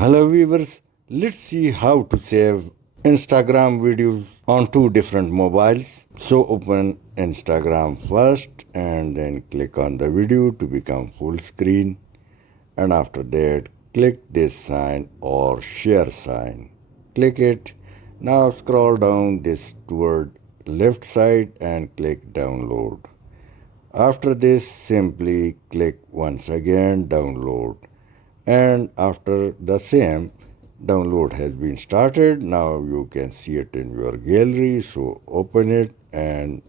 Hello viewers, let's see how to save Instagram videos on two different mobiles. So open Instagram first and then click on the video to become full screen, and after that click this sign or share sign. Click it. Now scroll down this toward left side and click download. After this, simply click once again download, and after the same download has been started, now you can see it in your gallery. So open it and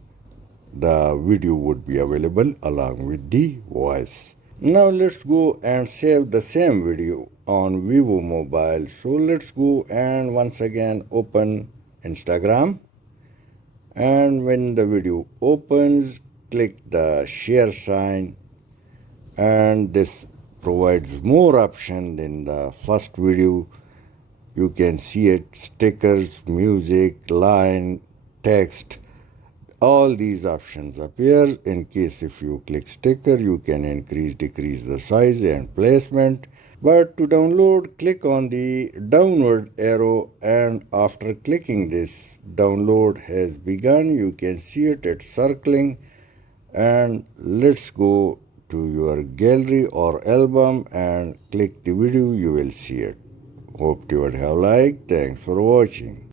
the video would be available along with the voice. Now let's go and save the same video on Vivo mobile. So let's go and once again open Instagram, and when the video opens, click the share sign, and this provides more option than the first video. You can see it: stickers, music, line, text. All these options appear. In case if you click sticker, you can increase, decrease the size and placement. But to download, click on the downward arrow, and after clicking this, download has begun. You can see it, it's circling. And let's go to your gallery or album and click the video. You will see it. Hope you would have liked. Thanks for watching.